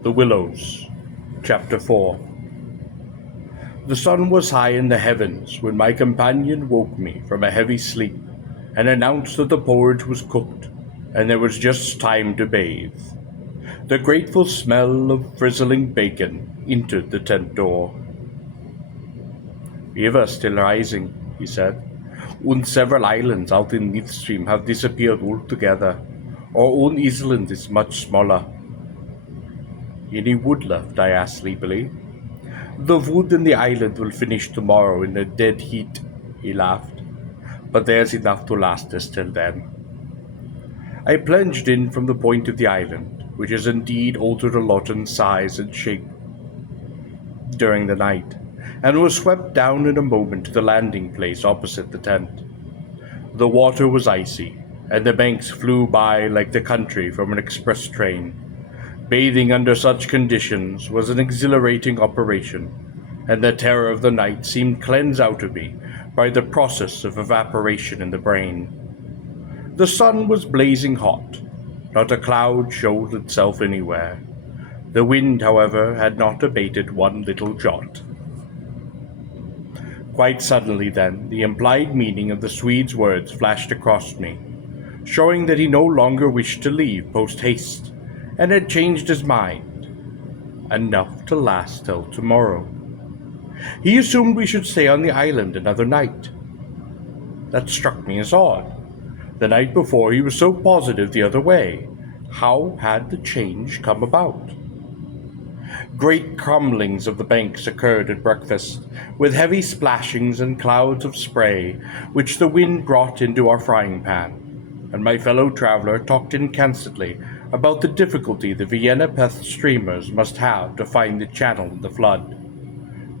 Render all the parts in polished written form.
The Willows, Chapter 4. The sun was high in the heavens when my companion woke me from a heavy sleep and announced that the porridge was cooked and there was just time to bathe. The grateful smell of frizzling bacon entered the tent door. "River still rising," he said, "and several islands out in midstream have disappeared altogether. Our own island is much smaller." "Any wood left?" I asked sleepily. "The wood in the island will finish tomorrow in the dead heat," he laughed, "but there's enough to last us till then." I plunged in from the point of the island, which has indeed altered a lot in size and shape during the night, and was swept down in a moment to the landing place opposite the tent. The water was icy, and the banks flew by like the country from an express train. Bathing under such conditions was an exhilarating operation, and the terror of the night seemed cleansed out of me by the process of evaporation in the brain. The sun was blazing hot. Not a cloud showed itself anywhere. The wind, however, had not abated one little jot. Quite suddenly, then, the implied meaning of the Swede's words flashed across me, showing that he no longer wished to leave post-haste, and had changed his mind, enough to last till tomorrow. He assumed we should stay on the island another night. That struck me as odd. The night before he was so positive the other way. How had the change come about? Great crumblings of the banks occurred at breakfast, with heavy splashings and clouds of spray, which the wind brought into our frying pan, and my fellow traveler talked incessantly about the difficulty the Vienna Peth streamers must have to find the channel in the flood.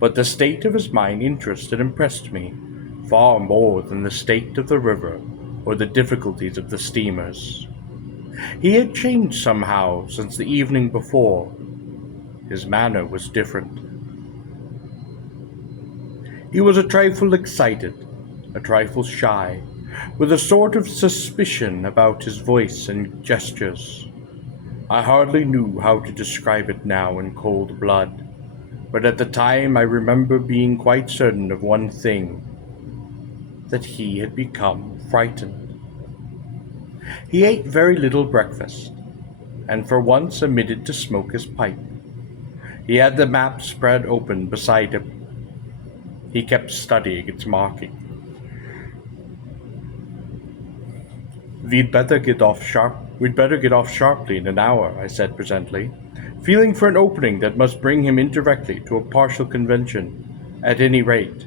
But the state of his mind interested and impressed me, far more than the state of the river or the difficulties of the steamers. He had changed somehow since the evening before. His manner was different. He was a trifle excited, a trifle shy, with a sort of suspicion about his voice and gestures. I hardly knew how to describe it now in cold blood, but at the time I remember being quite certain of one thing, that he had become frightened. He ate very little breakfast, and for once omitted to smoke his pipe. He had the map spread open beside him. He kept studying its marking. We'd better get off sharply in an hour," I said presently, feeling for an opening that must bring him indirectly to a partial convention, at any rate,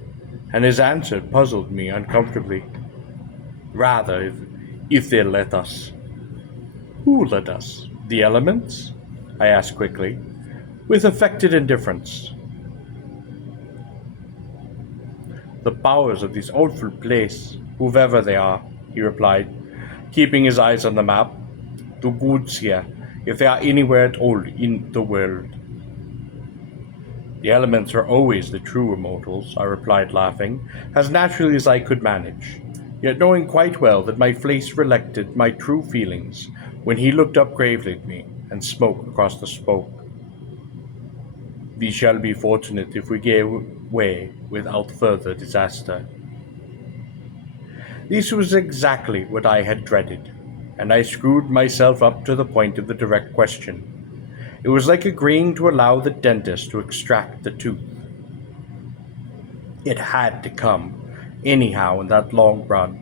and his answer puzzled me uncomfortably. "Rather, if they'll let us." "Who let us? The elements?" I asked quickly, with affected indifference. "The powers of this awful place, whoever they are," he replied, keeping his eyes on the map. "The goods here, if they are anywhere at all in the world." "The elements are always the true immortals," I replied, laughing, as naturally as I could manage, yet knowing quite well that my face reflected my true feelings when he looked up gravely at me and spoke across the smoke. "We shall be fortunate if we get away without further disaster." This was exactly what I had dreaded, and I screwed myself up to the point of the direct question. It was like agreeing to allow the dentist to extract the tooth. It had to come, anyhow, in that long run,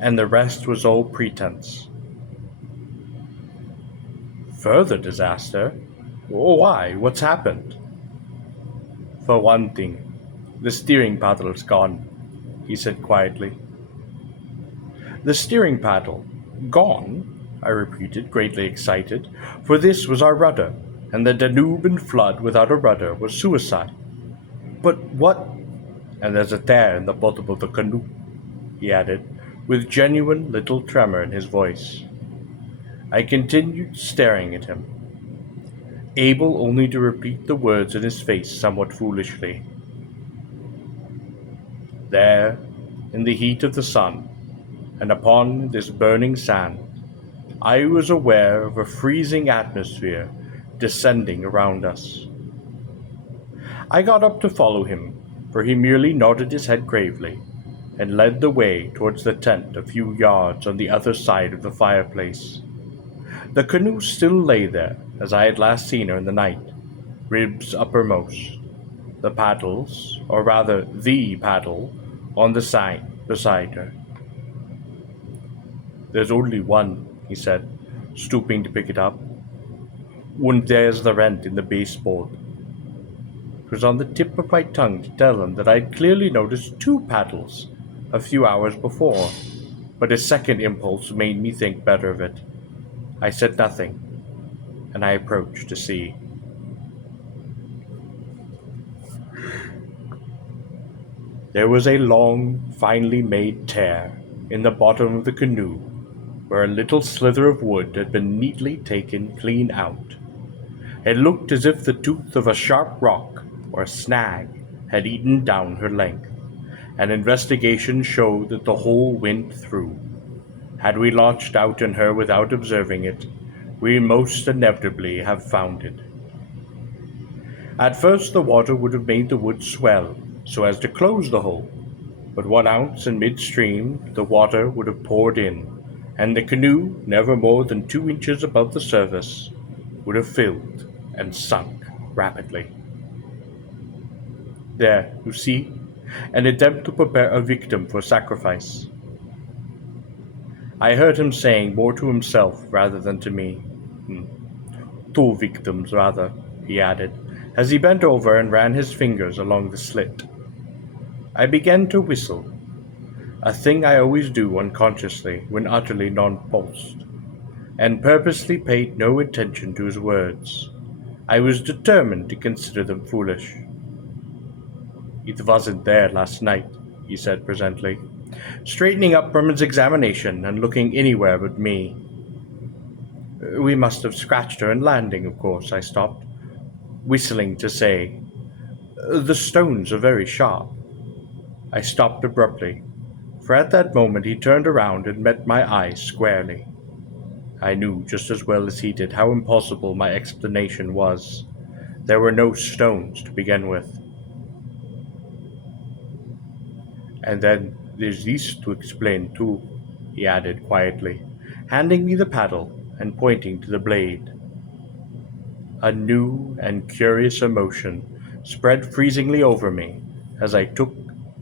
and the rest was all pretense. "Further disaster? Why, what's happened?" "For one thing, the steering paddle's gone," he said quietly. "The steering paddle? Gone?" I repeated, greatly excited, for this was our rudder, and the Danubian flood without a rudder was suicide. "But what—" "And there's a tear in the bottom of the canoe," he added, with genuine little tremor in his voice. I continued staring at him, able only to repeat the words in his face somewhat foolishly. There, in the heat of the sun, and upon this burning sand, I was aware of a freezing atmosphere descending around us. I got up to follow him, for he merely nodded his head gravely and led the way towards the tent a few yards on the other side of the fireplace. The canoe still lay there, as I had last seen her in the night, ribs uppermost, the paddles, or rather the paddle, on the side beside her. "There's only one," he said, stooping to pick it up. "And there's the rent in the baseboard." It was on the tip of my tongue to tell him that I had clearly noticed two paddles a few hours before, but a second impulse made me think better of it. I said nothing, and I approached to see. There was a long, finely made tear in the bottom of the canoe where a little slither of wood had been neatly taken clean out. It looked as if the tooth of a sharp rock or a snag had eaten down her length, and investigation showed that the hole went through. Had we launched out in her without observing it, we most inevitably have found it. At first the water would have made the wood swell so as to close the hole, but 1 ounce in midstream the water would have poured in, and the canoe, never more than 2 inches above the surface, would have filled and sunk rapidly. There, you see, an attempt to prepare a victim for sacrifice. I heard him saying more to himself rather than to me. "Two victims, rather," he added, as he bent over and ran his fingers along the slit. I began to whistle, a thing I always do unconsciously when utterly nonplussed, and purposely paid no attention to his words. I was determined to consider them foolish. "It wasn't there last night," he said presently, straightening up from his examination and looking anywhere but me. "We must have scratched her in landing, of course," I stopped, whistling to say, "The stones are very sharp." I stopped abruptly, for at that moment he turned around and met my eyes squarely. I knew just as well as he did how impossible my explanation was. There were no stones to begin with. "And then there's this to explain too," he added quietly, handing me the paddle and pointing to the blade. A new and curious emotion spread freezingly over me as I took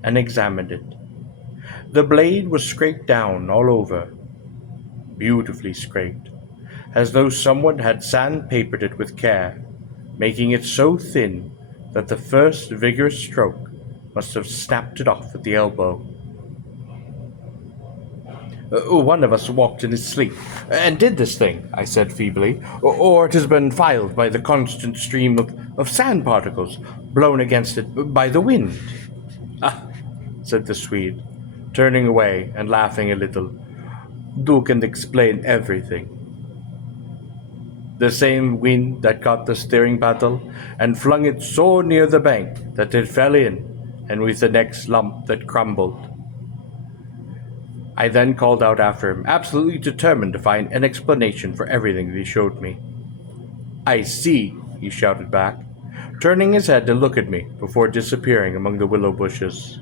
and examined it. The blade was scraped down all over, beautifully scraped, as though someone had sandpapered it with care, making it so thin that the first vigorous stroke must have snapped it off at the elbow. "One of us walked in his sleep and did this thing," I said feebly, "or it has been filed by the constant stream of sand particles blown against it by the wind." "Ah," said the Swede, turning away and laughing a little. "Du can explain everything. The same wind that caught the steering paddle and flung it so near the bank that it fell in, and with the next lump that crumbled." I then called out after him, absolutely determined to find an explanation for everything that he showed me. "I see," he shouted back, turning his head to look at me before disappearing among the willow bushes.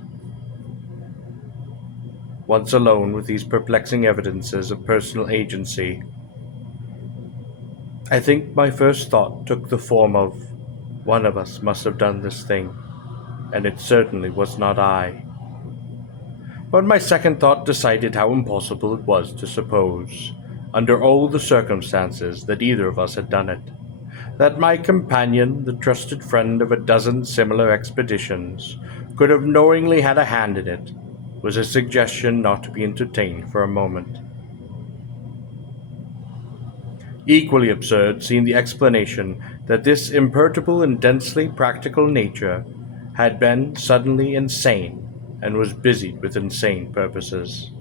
Once alone with these perplexing evidences of personal agency, I think my first thought took the form of, one of us must have done this thing, and it certainly was not I. But my second thought decided how impossible it was to suppose, under all the circumstances, that either of us had done it. That my companion, the trusted friend of a dozen similar expeditions, could have knowingly had a hand in it, was a suggestion not to be entertained for a moment. Equally absurd seemed the explanation that this imperturbable and densely practical nature had been suddenly insane and was busied with insane purposes.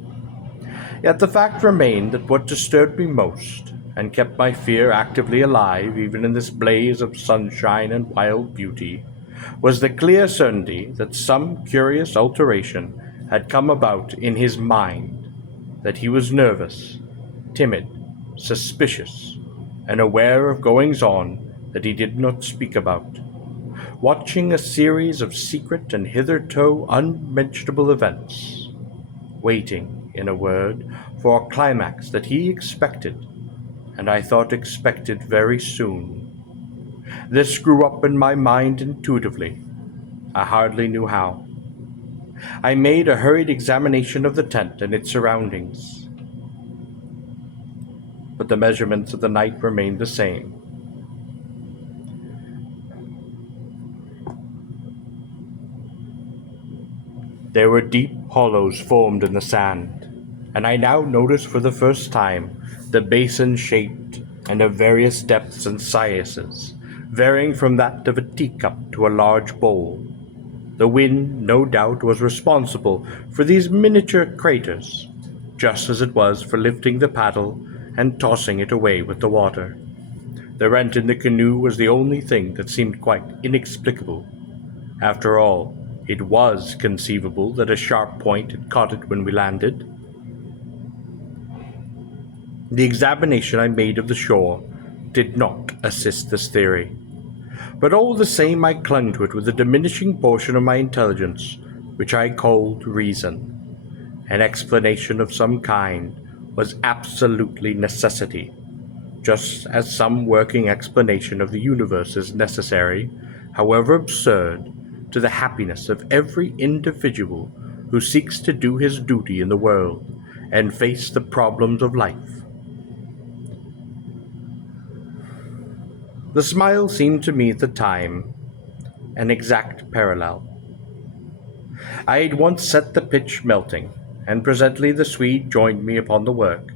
Yet the fact remained that what disturbed me most, and kept my fear actively alive even in this blaze of sunshine and wild beauty, was the clear certainty that some curious alteration had come about in his mind, that he was nervous, timid, suspicious, and aware of goings-on that he did not speak about, watching a series of secret and hitherto unmentionable events, waiting, in a word, for a climax that he expected, and I thought expected very soon. This grew up in my mind intuitively. I hardly knew how. I made a hurried examination of the tent and its surroundings, but the measurements of the night remained the same. There were deep hollows formed in the sand, and I now noticed for the first time the basin-shaped and of various depths and sizes, varying from that of a teacup to a large bowl. The wind, no doubt, was responsible for these miniature craters, just as it was for lifting the paddle and tossing it away with the water. The rent in the canoe was the only thing that seemed quite inexplicable. After all, it was conceivable that a sharp point had caught it when we landed. The examination I made of the shore did not assist this theory, but all the same I clung to it with a diminishing portion of my intelligence, which I called reason. An explanation of some kind was absolutely necessity, just as some working explanation of the universe is necessary, however absurd, to the happiness of every individual who seeks to do his duty in the world and face the problems of life. The smile seemed to me at the time an exact parallel. I had once set the pitch melting, and presently the Swede joined me upon the work.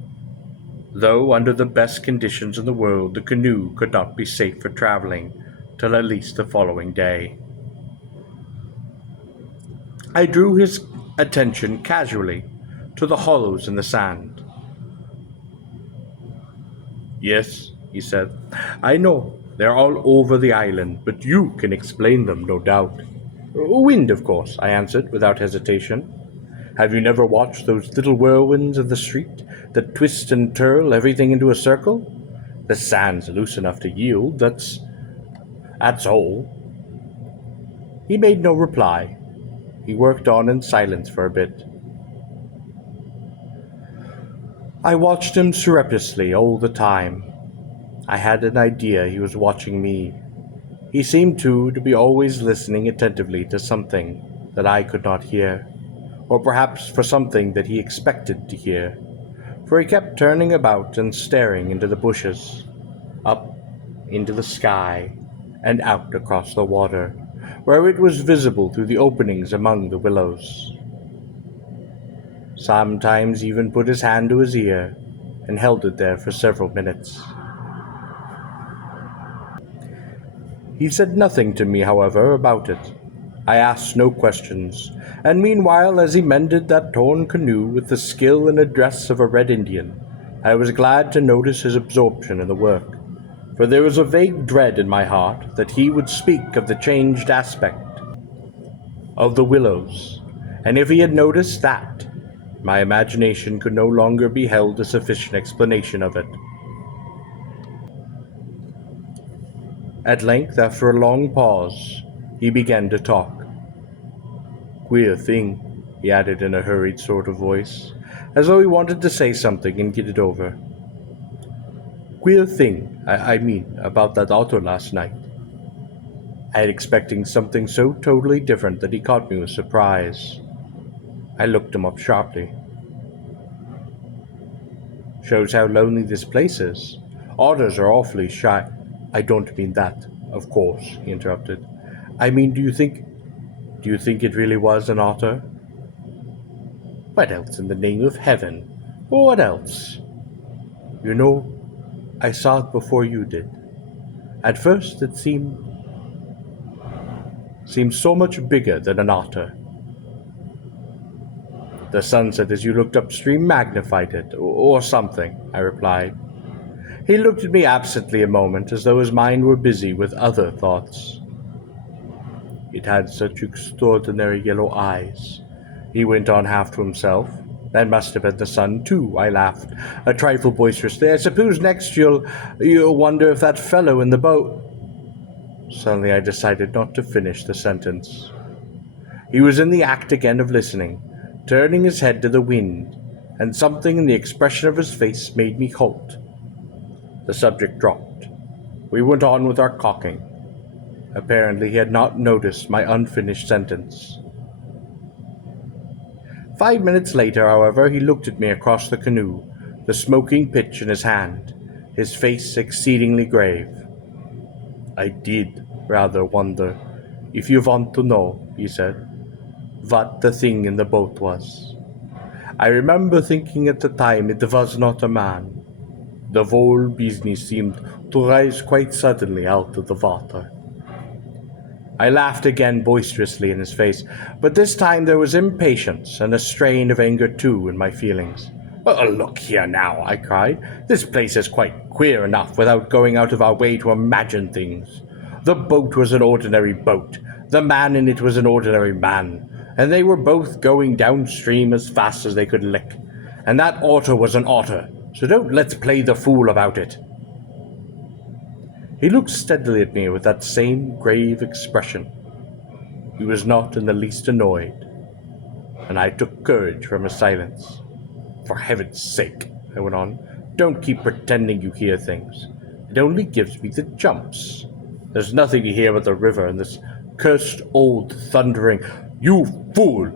Though under the best conditions in the world the canoe could not be safe for traveling till at least the following day. I drew his attention casually to the hollows in the sand. "Yes," he said, "I know. They're all over the island, but you can explain them, no doubt." "Wind, of course," I answered without hesitation. "Have you never watched those little whirlwinds of the street that twist and twirl everything into a circle? The sand's loose enough to yield, that's all." He made no reply. He worked on in silence for a bit. I watched him surreptitiously all the time. I had an idea he was watching me. He seemed, too, to be always listening attentively to something that I could not hear, or perhaps for something that he expected to hear, for he kept turning about and staring into the bushes, up into the sky, and out across the water, where it was visible through the openings among the willows. Sometimes he even put his hand to his ear and held it there for several minutes. He said nothing to me, however, about it. I asked no questions, and meanwhile, as he mended that torn canoe with the skill and address of a Red Indian, I was glad to notice his absorption in the work, for there was a vague dread in my heart that he would speak of the changed aspect of the willows, and if he had noticed that, my imagination could no longer be held a sufficient explanation of it. At length, after a long pause, he began to talk. "Queer thing," he added in a hurried sort of voice, as though he wanted to say something and get it over. "Queer thing, I mean, about that otter last night." I had expecting something so totally different that he caught me with surprise. I looked him up sharply. "Shows how lonely this place is. Otters are awfully shy." "I don't mean that, of course," he interrupted. "I mean, do you think it really was an otter?" "What else in the name of heaven? What else?" "You know, I saw it before you did. At first it seemed so much bigger than an otter. The sunset as you looked upstream magnified it, or something," I replied. He looked at me absently a moment, as though his mind were busy with other thoughts. "It had such extraordinary yellow eyes," he went on half to himself. That must have been the sun, too, I laughed, a trifle boisterously. I suppose next you'll wonder if that fellow in the boat. Suddenly I decided not to finish the sentence. He was in the act again of listening, turning his head to the wind, and something in the expression of his face made me halt. The subject dropped. We went on with our caulking. Apparently he had not noticed my unfinished sentence. 5 minutes later, however, he looked at me across the canoe, the smoking pitch in his hand, his face exceedingly grave. "I did rather wonder, if you want to know," he said, "what the thing in the boat was. I remember thinking at the time it was not a man. The whole business seemed to rise quite suddenly out of the water." I laughed again boisterously in his face, but this time there was impatience and a strain of anger too in my feelings. "Oh, look here now," I cried. "This place is quite queer enough without going out of our way to imagine things. The boat was an ordinary boat, the man in it was an ordinary man, and they were both going downstream as fast as they could lick. And that otter was an otter, so don't let's play the fool about it." He looked steadily at me with that same grave expression. He was not in the least annoyed, and I took courage from his silence. "For heaven's sake," I went on, "don't keep pretending you hear things. It only gives me the jumps. There's nothing to hear but the river and this cursed old thundering—" "You fool!"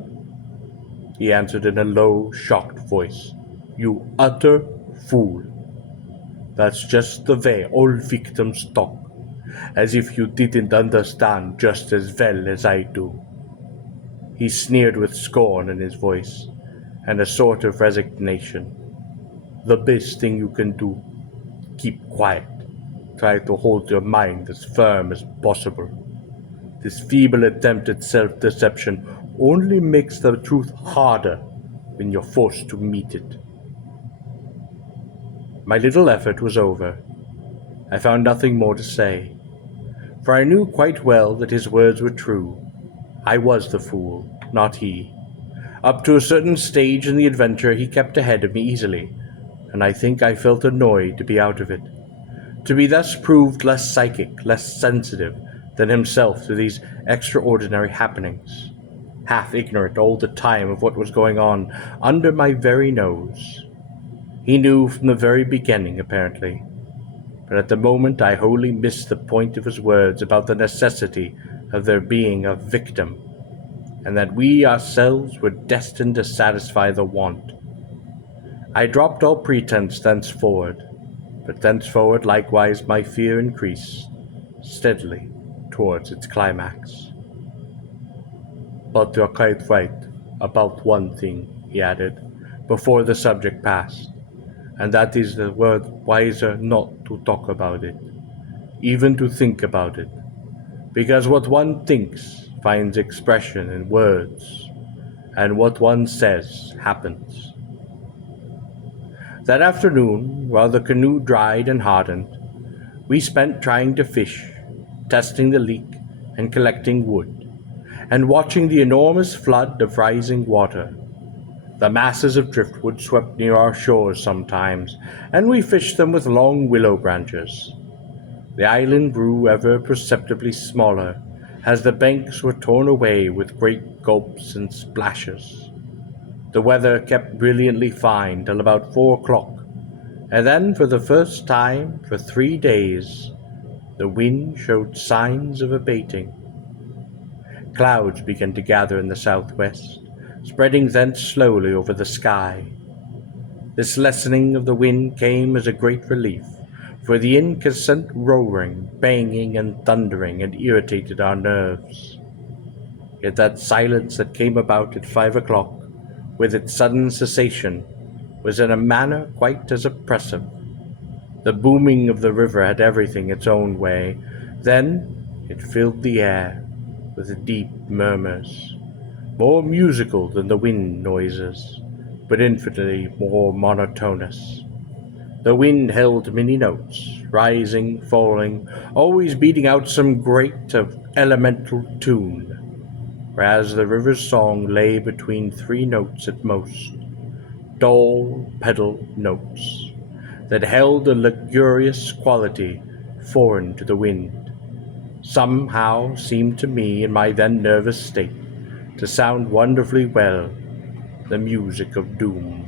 he answered in a low, shocked voice. "You utter fool. That's just the way all victims talk, as if you didn't understand just as well as I do." He sneered with scorn in his voice, and a sort of resignation. "The best thing you can do, keep quiet. Try to hold your mind as firm as possible. This feeble attempt at self-deception only makes the truth harder when you're forced to meet it." My little effort was over. I found nothing more to say, for I knew quite well that his words were true. I was the fool, not he. Up to a certain stage in the adventure he kept ahead of me easily, and I think I felt annoyed to be out of it, to be thus proved less psychic, less sensitive than himself to these extraordinary happenings, half ignorant all the time of what was going on under my very nose. He knew from the very beginning, apparently, but at the moment I wholly missed the point of his words about the necessity of there being a victim, and that we ourselves were destined to satisfy the want. I dropped all pretense thenceforward, but thenceforward likewise my fear increased, steadily, towards its climax. "But you're quite right about one thing," he added, before the subject passed, "and that is the word wiser not to talk about it, even to think about it, because what one thinks finds expression in words, and what one says happens." That afternoon, while the canoe dried and hardened, we spent trying to fish, testing the leak and collecting wood, and watching the enormous flood of rising water. The masses of driftwood swept near our shores sometimes, and we fished them with long willow branches. The island grew ever perceptibly smaller as the banks were torn away with great gulps and splashes. The weather kept brilliantly fine till about 4 o'clock, and then for the first time for 3 days the wind showed signs of abating. Clouds began to gather in the southwest, spreading thence slowly over the sky. This lessening of the wind came as a great relief, for the incessant roaring, banging, and thundering had irritated our nerves. Yet that silence that came about at 5 o'clock, with its sudden cessation, was in a manner quite as oppressive. The booming of the river had everything its own way. Then it filled the air with deep murmurs, more musical than the wind noises, but infinitely more monotonous. The wind held many notes, rising, falling, always beating out some great elemental tune, whereas the river's song lay between 3 notes at most, dull pedal notes that held a luxurious quality foreign to the wind, somehow seemed to me in my then nervous state to sound wonderfully well, the music of doom.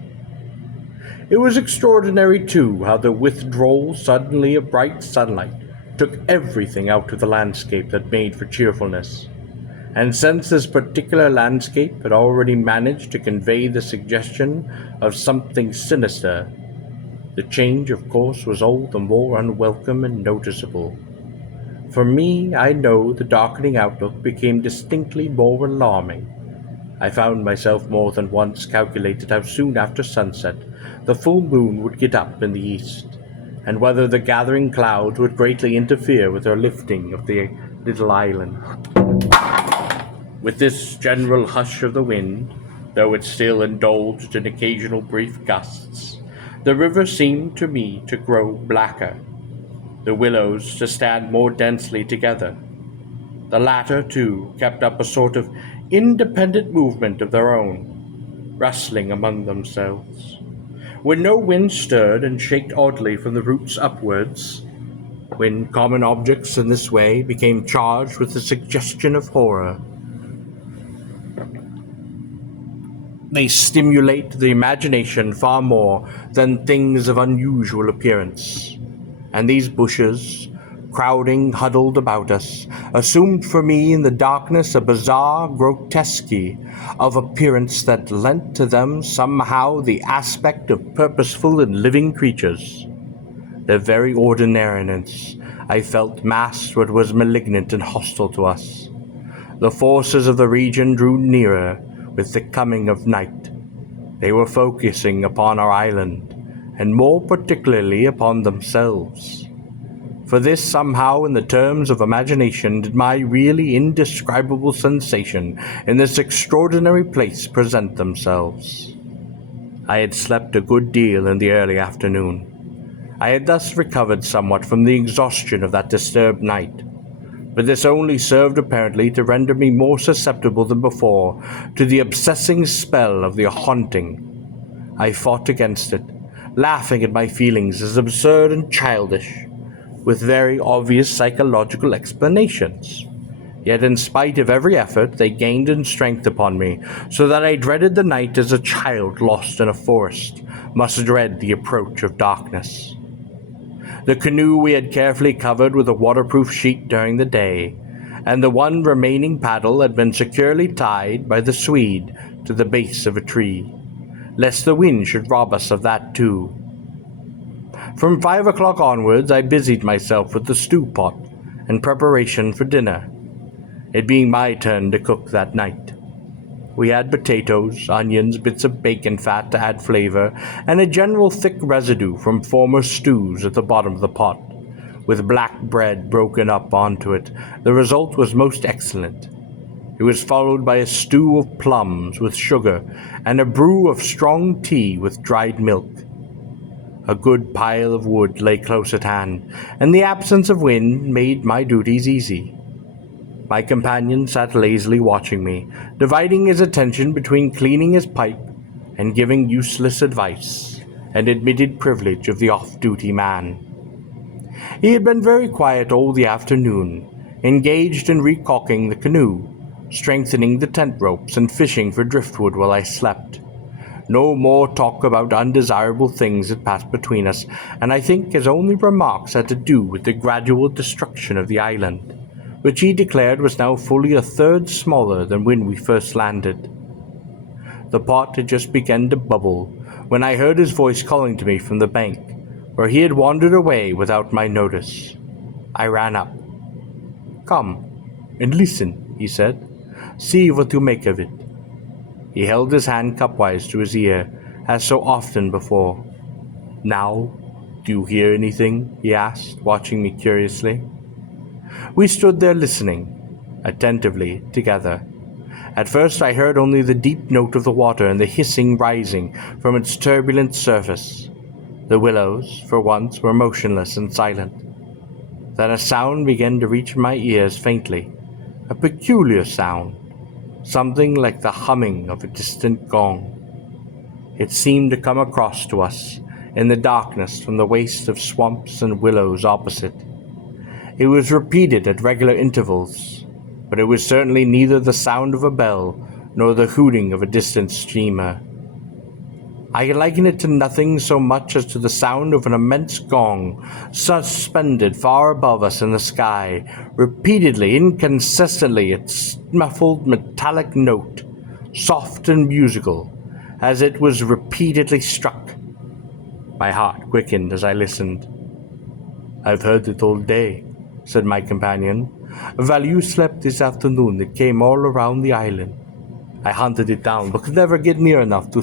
It was extraordinary, too, how the withdrawal suddenly of bright sunlight took everything out of the landscape that made for cheerfulness. And since this particular landscape had already managed to convey the suggestion of something sinister, the change, of course, was all the more unwelcome and noticeable. For me, I know the darkening outlook became distinctly more alarming. I found myself more than once calculated how soon after sunset the full moon would get up in the east, and whether the gathering clouds would greatly interfere with her lifting of the little island. With this general hush of the wind, though it still indulged in occasional brief gusts, the river seemed to me to grow blacker, the willows to stand more densely together. The latter, too, kept up a sort of independent movement of their own, rustling among themselves. When no wind stirred and shaked oddly from the roots upwards, when common objects in this way became charged with the suggestion of horror, they stimulate the imagination far more than things of unusual appearance. And these bushes, crowding huddled about us, assumed for me in the darkness a bizarre grotesque of appearance that lent to them somehow the aspect of purposeful and living creatures. Their very ordinariness, I felt, masked what was malignant and hostile to us. The forces of the region drew nearer with the coming of night. They were focusing upon our island, and more particularly upon themselves. For this somehow, in the terms of imagination, did my really indescribable sensation in this extraordinary place present themselves. I had slept a good deal in the early afternoon. I had thus recovered somewhat from the exhaustion of that disturbed night, but this only served apparently to render me more susceptible than before to the obsessing spell of the haunting. I fought against it, laughing at my feelings as absurd and childish, with very obvious psychological explanations. Yet in spite of every effort, they gained in strength upon me, so that I dreaded the night as a child lost in a forest must dread the approach of darkness. The canoe we had carefully covered with a waterproof sheet during the day, and the one remaining paddle had been securely tied by the Swede to the base of a tree, lest the wind should rob us of that too. From 5 o'clock onwards I busied myself with the stew pot and preparation for dinner, it being my turn to cook that night. We had potatoes, onions, bits of bacon fat to add flavor, and a general thick residue from former stews at the bottom of the pot, with black bread broken up onto it. The result was most excellent. It was followed by a stew of plums with sugar and a brew of strong tea with dried milk. A good pile of wood lay close at hand, and the absence of wind made my duties easy. My companion sat lazily watching me, dividing his attention between cleaning his pipe and giving useless advice, an admitted privilege of the off-duty man. He had been very quiet all the afternoon, engaged in recaulking the canoe, strengthening the tent ropes, and fishing for driftwood while I slept. No more talk about undesirable things had passed between us, and I think his only remarks had to do with the gradual destruction of the island, which he declared was now fully a third smaller than when we first landed. The pot had just begun to bubble when I heard his voice calling to me from the bank, where he had wandered away without my notice. I ran up. "Come and listen," he said. "See what you make of it." He held his hand cupwise to his ear, as so often before. "Now, do you hear anything?" he asked, watching me curiously. We stood there listening, attentively, together. At first I heard only the deep note of the water and the hissing rising from its turbulent surface. The willows, for once, were motionless and silent. Then a sound began to reach my ears faintly, a peculiar sound, something like the humming of a distant gong. It seemed to come across to us in the darkness from the waste of swamps and willows opposite. It was repeated at regular intervals, but it was certainly neither the sound of a bell nor the hooting of a distant steamer. I liken it to nothing so much as to the sound of an immense gong suspended far above us in the sky, repeatedly, inconsistently, its muffled metallic note, soft and musical, as it was repeatedly struck. My heart quickened as I listened. "I've heard it all day," said my companion. "While you slept this afternoon, it came all around the island. I hunted it down, but could never get near enough to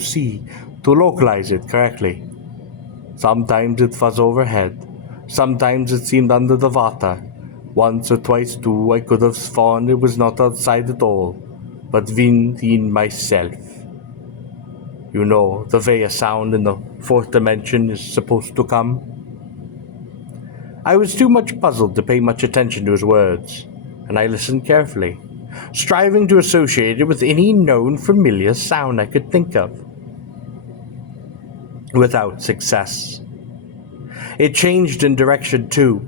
localize it correctly. Sometimes it was overhead, sometimes it seemed under the water. Once or twice, too, I could have sworn it was not outside at all, but within myself. You know, the way a sound in the fourth dimension is supposed to come." I was too much puzzled to pay much attention to his words, and I listened carefully, striving to associate it with any known familiar sound I could think of. Without success. It changed in direction too.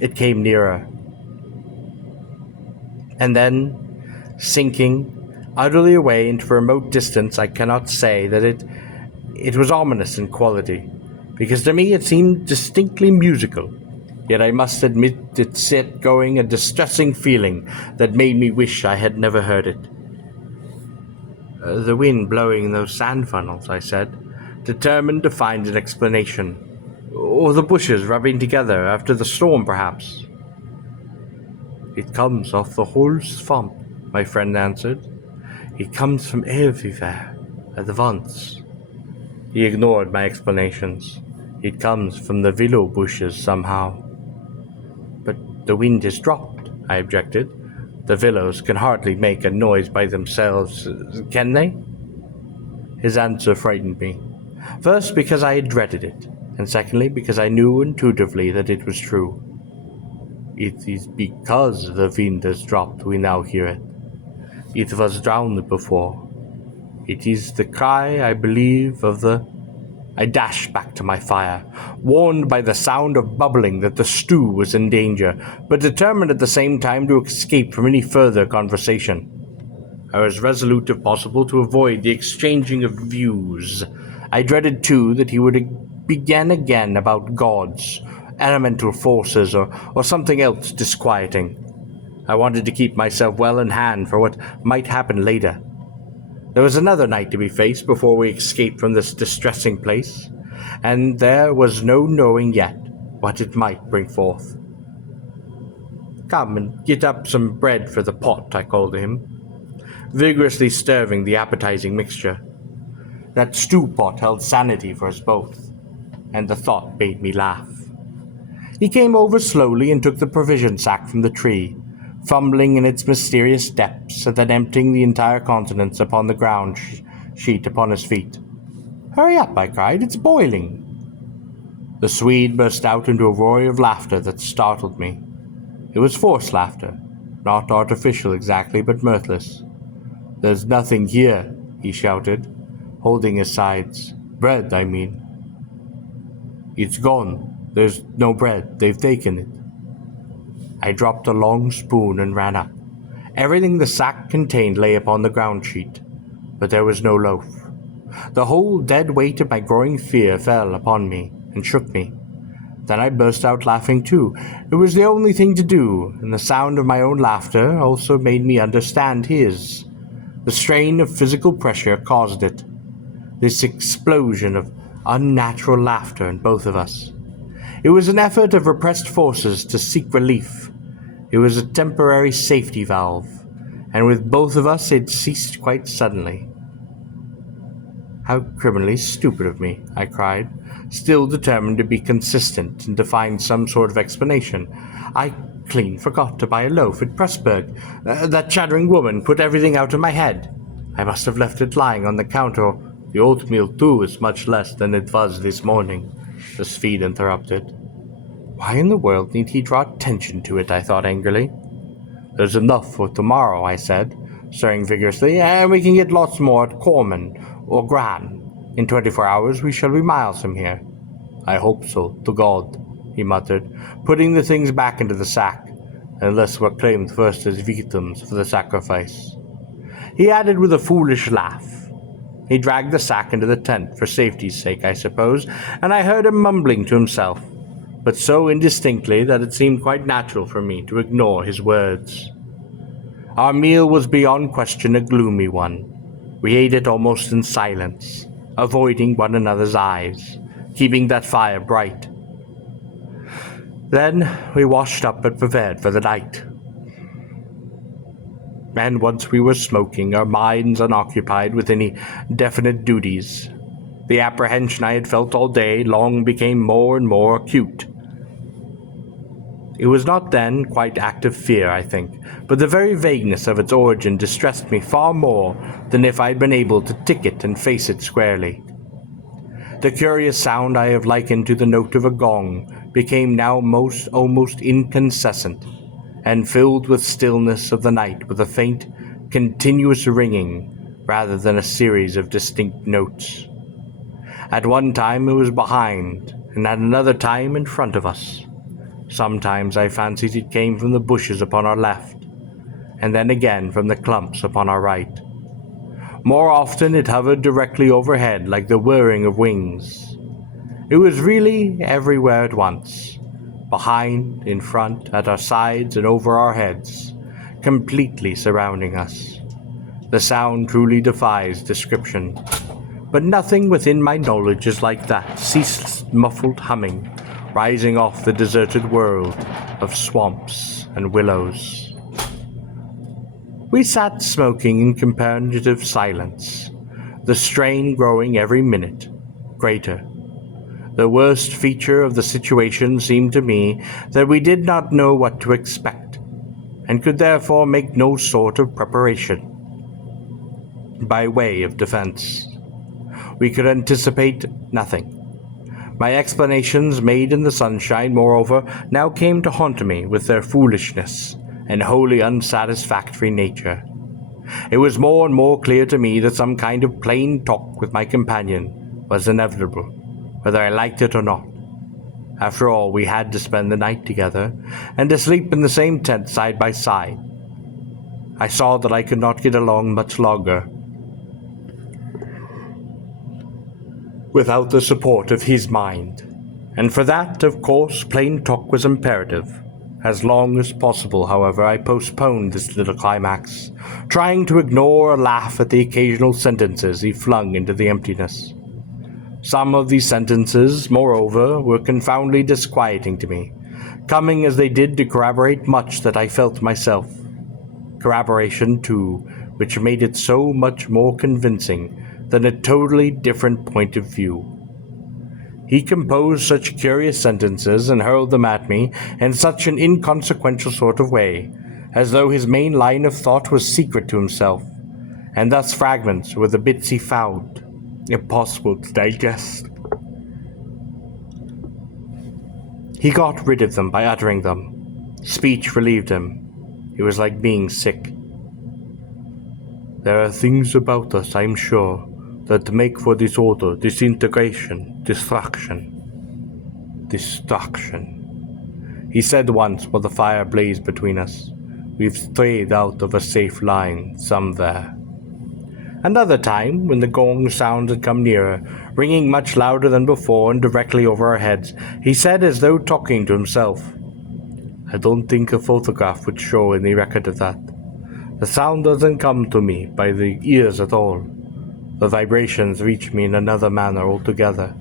It came nearer. And then, sinking utterly away into remote distance, I cannot say that it was ominous in quality, because to me it seemed distinctly musical, yet I must admit it set going a distressing feeling that made me wish I had never heard it. "The wind blowing those sand funnels," I said, determined to find an explanation. "Or the bushes rubbing together after the storm, perhaps." "It comes off the whole swamp," my friend answered. "It comes from everywhere at once." He ignored my explanations. "It comes from the willow bushes somehow." "But the wind has dropped," I objected. "The willows can hardly make a noise by themselves, can they?" His answer frightened me. First, because I had dreaded it, and secondly, because I knew intuitively that it was true. "It is because the wind has dropped we now hear it. It was drowned before. It is the cry, I believe, of the—" I dashed back to my fire, warned by the sound of bubbling that the stew was in danger, but determined at the same time to escape from any further conversation. I was resolute, if possible, to avoid the exchanging of views. I dreaded, too, that he would begin again about gods, elemental forces, or something else disquieting. I wanted to keep myself well in hand for what might happen later. There was another night to be faced before we escaped from this distressing place, and there was no knowing yet what it might bring forth. "Come and get up some bread for the pot," I called to him, vigorously stirring the appetizing mixture. That stew pot held sanity for us both, and the thought made me laugh. He came over slowly and took the provision sack from the tree, fumbling in its mysterious depths and then emptying the entire contents upon the ground sheet upon his feet. "Hurry up," I cried, "it's boiling." The Swede burst out into a roar of laughter that startled me. It was forced laughter, not artificial exactly, but mirthless. "There's nothing here," he shouted, holding his sides. "Bread, I mean." "It's gone. There's no bread. They've taken it." I dropped a long spoon and ran up. Everything the sack contained lay upon the ground sheet, but there was no loaf. The whole dead weight of my growing fear fell upon me and shook me. Then I burst out laughing too. It was the only thing to do, and the sound of my own laughter also made me understand his. The strain of physical pressure caused it. This explosion of unnatural laughter in both of us. It was an effort of repressed forces to seek relief. It was a temporary safety valve, and with both of us it ceased quite suddenly. "How criminally stupid of me," I cried, still determined to be consistent and to find some sort of explanation. "I clean forgot to buy a loaf at Pressburg. That chattering woman put everything out of my head. I must have left it lying on the counter. The oatmeal, too, is much less than it was this morning," the Swede interrupted. Why in the world need he draw attention to it, I thought angrily. "There's enough for tomorrow," I said, stirring vigorously, "and we can get lots more at Corman, or Gran. In 24 hours we shall be miles from here." "I hope so, to God," he muttered, putting the things back into the sack, "unless we're claimed first as victims for the sacrifice." He added with a foolish laugh. He dragged the sack into the tent, for safety's sake, I suppose, and I heard him mumbling to himself, but so indistinctly that it seemed quite natural for me to ignore his words. Our meal was beyond question a gloomy one. We ate it almost in silence, avoiding one another's eyes, keeping that fire bright. Then we washed up and prepared for the night. And once we were smoking, our minds unoccupied with any definite duties, the apprehension I had felt all day long became more and more acute. It was not then quite active fear, I think, but the very vagueness of its origin distressed me far more than if I had been able to tick it and face it squarely. The curious sound I have likened to the note of a gong became now almost incessant, and filled with stillness of the night with a faint, continuous ringing rather than a series of distinct notes. At one time it was behind, and at another time in front of us. Sometimes I fancied it came from the bushes upon our left, and then again from the clumps upon our right. More often it hovered directly overhead like the whirring of wings. It was really everywhere at once, behind, in front, at our sides, and over our heads, completely surrounding us. The sound truly defies description, but nothing within my knowledge is like that ceaseless muffled humming rising off the deserted world of swamps and willows. We sat smoking in comparative silence, the strain growing every minute greater. The worst feature of the situation seemed to me that we did not know what to expect, and could therefore make no sort of preparation by way of defense. We could anticipate nothing. My explanations made in the sunshine, moreover, now came to haunt me with their foolishness and wholly unsatisfactory nature. It was more and more clear to me that some kind of plain talk with my companion was inevitable, whether I liked it or not. After all, we had to spend the night together, and to sleep in the same tent side by side. I saw that I could not get along much longer without the support of his mind, and for that, of course, plain talk was imperative. As long as possible, however, I postponed this little climax, trying to ignore or laugh at the occasional sentences he flung into the emptiness. Some of these sentences, moreover, were confoundedly disquieting to me, coming as they did to corroborate much that I felt myself. Corroboration, too, which made it so much more convincing than a totally different point of view. He composed such curious sentences and hurled them at me in such an inconsequential sort of way, as though his main line of thought was secret to himself, and thus fragments were the bits he found impossible to digest. He got rid of them by uttering them. Speech relieved him. It was like being sick. "There are things about us, I'm sure, that make for disorder, disintegration, destruction," he said once while the fire blazed between us. "We've strayed out of a safe line somewhere." Another time, when the gong sound had come nearer, ringing much louder than before and directly over our heads, he said as though talking to himself, "I don't think a photograph would show any record of that. The sound doesn't come to me by the ears at all. The vibrations reach me in another manner altogether.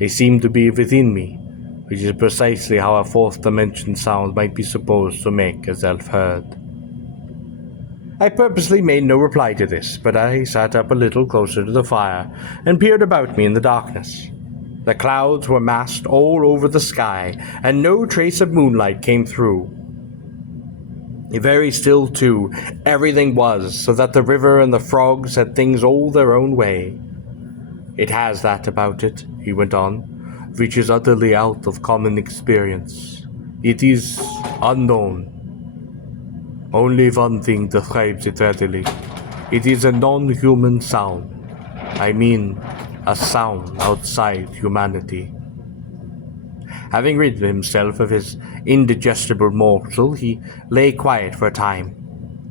They seem to be within me, which is precisely how a fourth dimension sound might be supposed to make itself heard." I purposely made no reply to this, but I sat up a little closer to the fire and peered about me in the darkness. The clouds were massed all over the sky, and no trace of moonlight came through. Very still, too, everything was, so that the river and the frogs had things all their own way. "It has that about it," he went on, "which is utterly out of common experience. It is unknown. Only one thing describes it readily. It is a non-human sound. I mean, a sound outside humanity. Having rid himself of his indigestible morsel, he lay quiet for a time.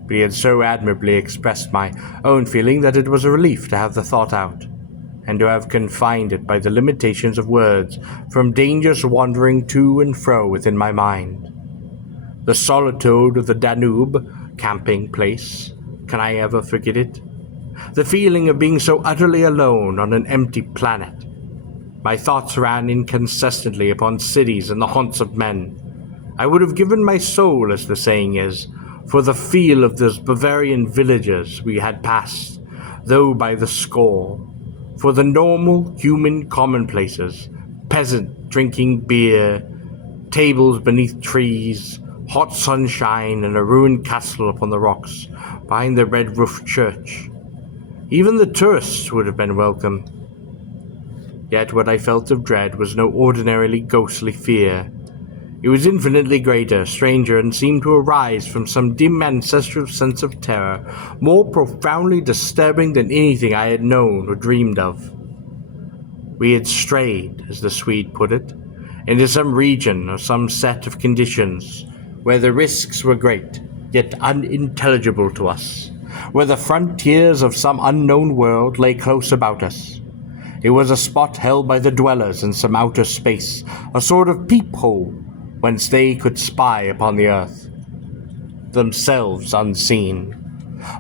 But he had so admirably expressed my own feeling that it was a relief to have the thought out, and to have confined it by the limitations of words from dangerous wandering to and fro within my mind. The solitude of the Danube camping place, can I ever forget it? The feeling of being so utterly alone on an empty planet. My thoughts ran incessantly upon cities and the haunts of men. I would have given my soul, as the saying is, for the feel of those Bavarian villages we had passed, though by the score, for the normal human commonplaces, peasant drinking beer, tables beneath trees, hot sunshine, and a ruined castle upon the rocks behind the red-roofed church. Even the tourists would have been welcome. Yet what I felt of dread was no ordinarily ghostly fear. It was infinitely greater, stranger, and seemed to arise from some dim ancestral sense of terror, more profoundly disturbing than anything I had known or dreamed of. We had strayed, as the Swede put it, into some region or some set of conditions where the risks were great, yet unintelligible to us, where the frontiers of some unknown world lay close about us. It was a spot held by the dwellers in some outer space, a sort of peephole whence they could spy upon the earth, themselves unseen,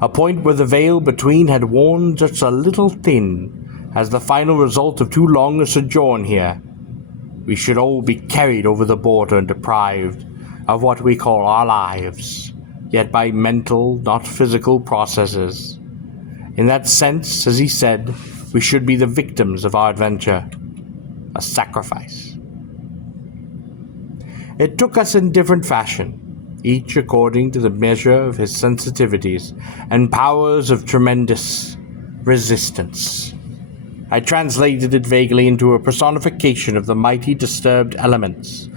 a point where the veil between had worn just a little thin, as the final result of too long a sojourn here. We should all be carried over the border and deprived of what we call our lives, yet by mental, not physical processes. In that sense, as he said, we should be the victims of our adventure, a sacrifice. It took us in different fashion, each according to the measure of his sensitivities and powers of tremendous resistance. I translated it vaguely into a personification of the mighty disturbed elements,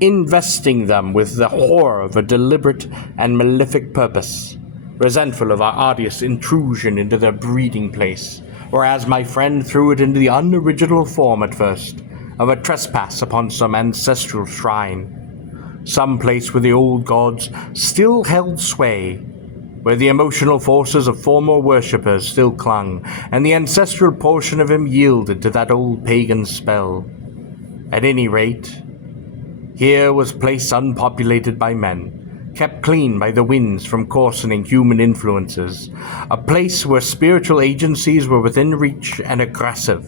investing them with the horror of a deliberate and malefic purpose, resentful of our odious intrusion into their breeding place, or as my friend threw it into the unoriginal form at first, of a trespass upon some ancestral shrine, some place where the old gods still held sway, where the emotional forces of former worshippers still clung, and the ancestral portion of him yielded to that old pagan spell. At any rate, here was place unpopulated by men, kept clean by the winds from coarsening human influences, a place where spiritual agencies were within reach and aggressive.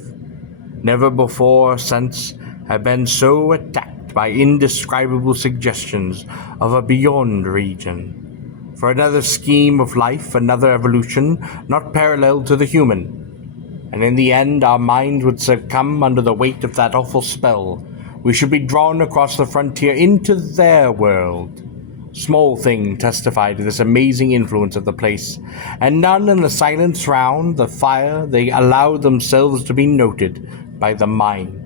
Never before or since had been so attacked by indescribable suggestions of a beyond region, for another scheme of life, another evolution, not parallel to the human. And in the end, our minds would succumb under the weight of that awful spell. We should be drawn across the frontier into their world. Small thing testified to this amazing influence of the place, and none in the silence round the fire they allowed themselves to be noted by the mind.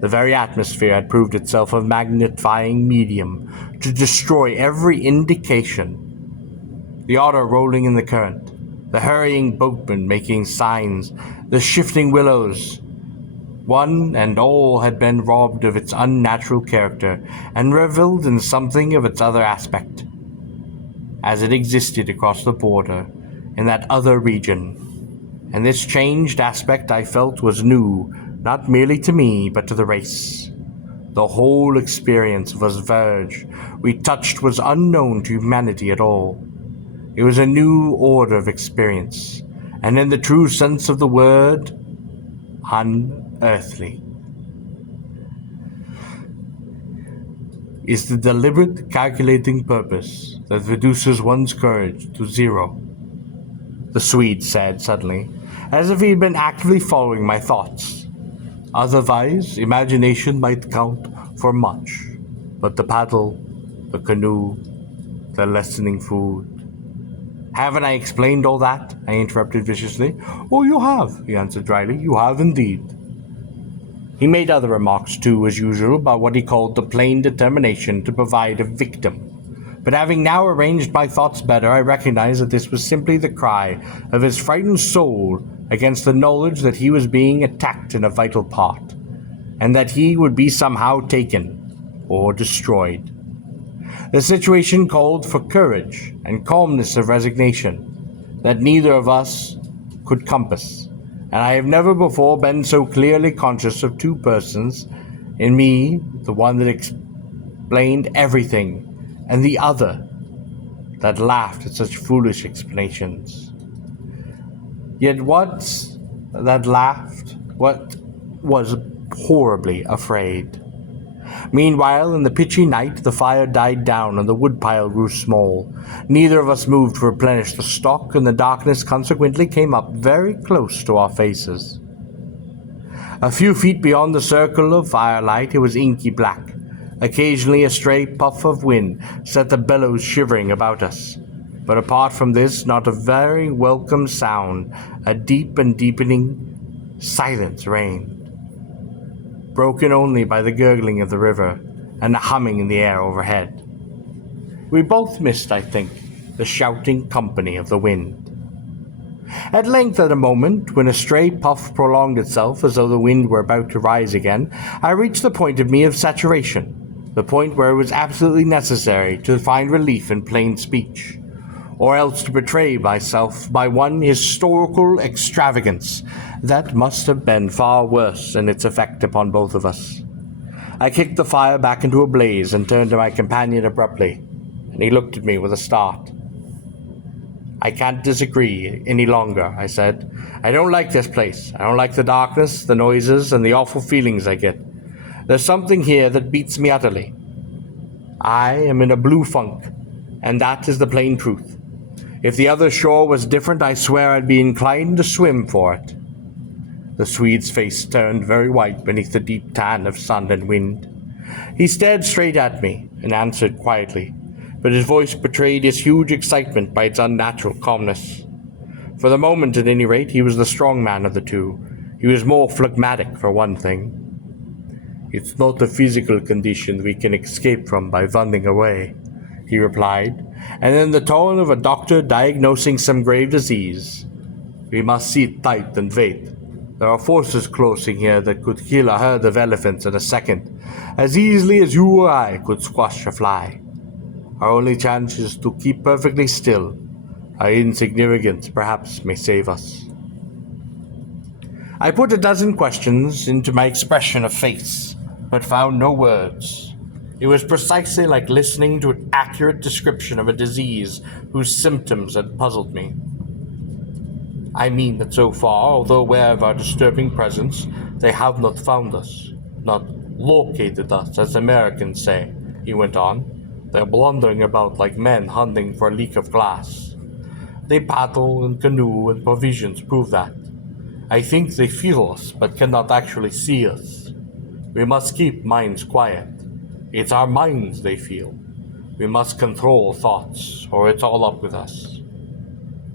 The very atmosphere had proved itself a magnifying medium to destroy every indication. The otter rolling in the current, the hurrying boatman making signs, the shifting willows, one and all had been robbed of its unnatural character and reveled in something of its other aspect, as it existed across the border in that other region. And this changed aspect, I felt, was new, not merely to me, but to the race. The whole experience of the verge we touched was unknown to humanity at all. It was a new order of experience, and in the true sense of the word, unearthly. Is the deliberate, calculating purpose that reduces one's courage to zero, the Swede said suddenly, as if he had been actively following my thoughts. Otherwise, imagination might count for much, but the paddle, the canoe, the lessening food. Haven't I explained all that? I interrupted viciously. Oh, you have, he answered dryly. You have indeed. He made other remarks, too, as usual, about what he called the plain determination to provide a victim. But having now arranged my thoughts better, I recognized that this was simply the cry of his frightened soul against the knowledge that he was being attacked in a vital part, and that he would be somehow taken or destroyed. The situation called for courage and calmness of resignation that neither of us could compass, and I have never before been so clearly conscious of two persons, in me, the one that explained everything, and the other that laughed at such foolish explanations. Yet what that laughed, what was horribly afraid. Meanwhile, in the pitchy night, the fire died down and the woodpile grew small. Neither of us moved to replenish the stock, and the darkness consequently came up very close to our faces. A few feet beyond the circle of firelight, it was inky black. Occasionally a stray puff of wind set the bellows shivering about us. But apart from this, not a very welcome sound. A deep and deepening silence reigned, broken only by the gurgling of the river and the humming in the air overhead. We both missed, I think, the shouting company of the wind. At length, at a moment when a stray puff prolonged itself as though the wind were about to rise again, I reached the point of me of saturation, the point where it was absolutely necessary to find relief in plain speech, or else to betray myself by one historical extravagance that must have been far worse in its effect upon both of us. I kicked the fire back into a blaze and turned to my companion abruptly, and he looked at me with a start. "I can't disagree any longer," I said. "I don't like this place. I don't like the darkness, the noises, and the awful feelings I get. There's something here that beats me utterly. I am in a blue funk, and that is the plain truth. If the other shore was different, I swear I'd be inclined to swim for it." The Swede's face turned very white beneath the deep tan of sun and wind. He stared straight at me and answered quietly, but his voice betrayed his huge excitement by its unnatural calmness. For the moment, at any rate, he was the strong man of the two. He was more phlegmatic, for one thing. "It's not a physical condition we can escape from by running away," he replied, and in the tone of a doctor diagnosing some grave disease. "We must sit tight and wait. There are forces closing here that could kill a herd of elephants in a second, as easily as you or I could squash a fly. Our only chance is to keep perfectly still. Our insignificance perhaps may save us." I put a dozen questions into my expression of face, but found no words. It was precisely like listening to an accurate description of a disease whose symptoms had puzzled me. "I mean that so far, although aware of our disturbing presence, they have not found us, not located us, as Americans say," he went on. "They're blundering about like men hunting for a leak of glass. They paddle and canoe, and provisions prove that. I think they feel us, but cannot actually see us. We must keep minds quiet. It's our minds they feel. We must control thoughts, or it's all up with us."